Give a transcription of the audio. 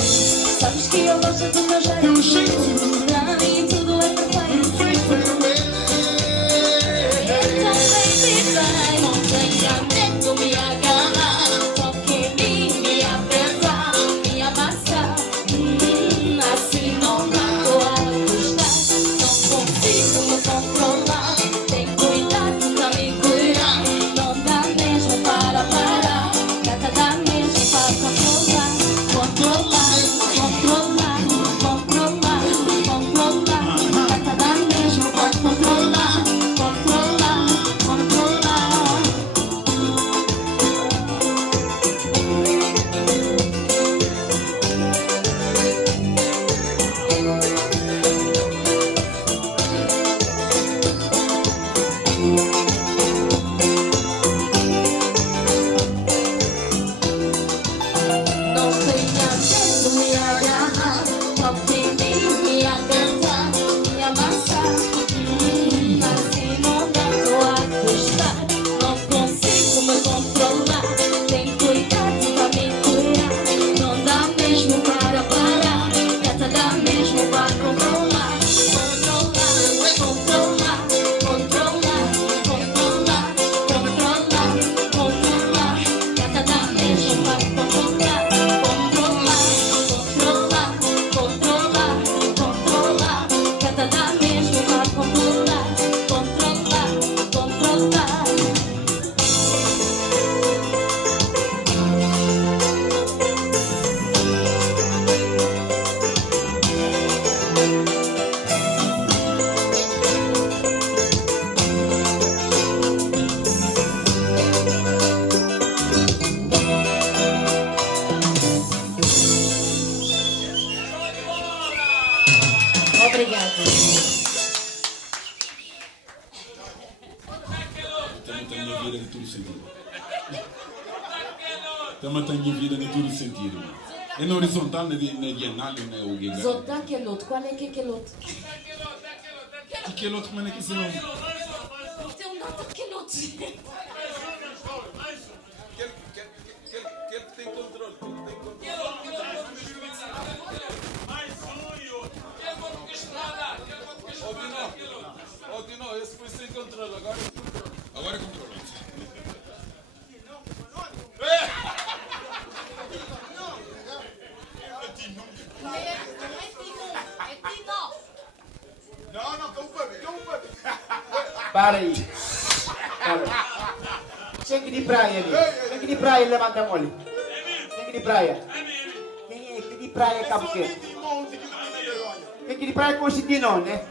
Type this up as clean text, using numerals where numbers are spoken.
Sabes que eu gosto do meu jeito. Teu jeito. Pra mim tudo é perfeito. Então baby vai, não tenha medo, me agarrar. Toque em mim, me apertar, me amassar. Assim não dá pra gostar. Não consigo me controlar. Tem cuidado pra me cuidar. Não dá mesmo para parar. Gata dá mesmo para controlar. Controlar, controlar, controlar, controlar. Gata dá mesmo para controlar. Controlar, controlar. Não tenha medo, me agarrar. Toque em mim, me apertar, me amassar. Assim não dá pra gostar. Não consigo me controlar. Tem cuidado pra me curar. Não dá mesmo para parar. Gata dá mesmo para controlar. Controlar, controlar, controlar, controlar, controlar, controlar. Gata dá mesmo para controlar. Controlar, controlar, controlar, controlar. Gata dá mesmo para controlar. Controlar, controlar. Obrigada. Também tenho a vida de tudo sentido. Também tenho a vida de tudo sentido. É na horizontal, na diagonal, na o que Zot dá aquele outro. Qual é aquele outro? que é outro, como é que se não? Tem um nota aquele outro. Que tem controle. Ó, Dino, esse foi sem controle, agora é controle. Agora é controlado. Para aí. Para. Quem de praia ali? Quem de praia levanta a mole? Quem de praia? Quem de praia cabo quê? Quem de praia constitino, né?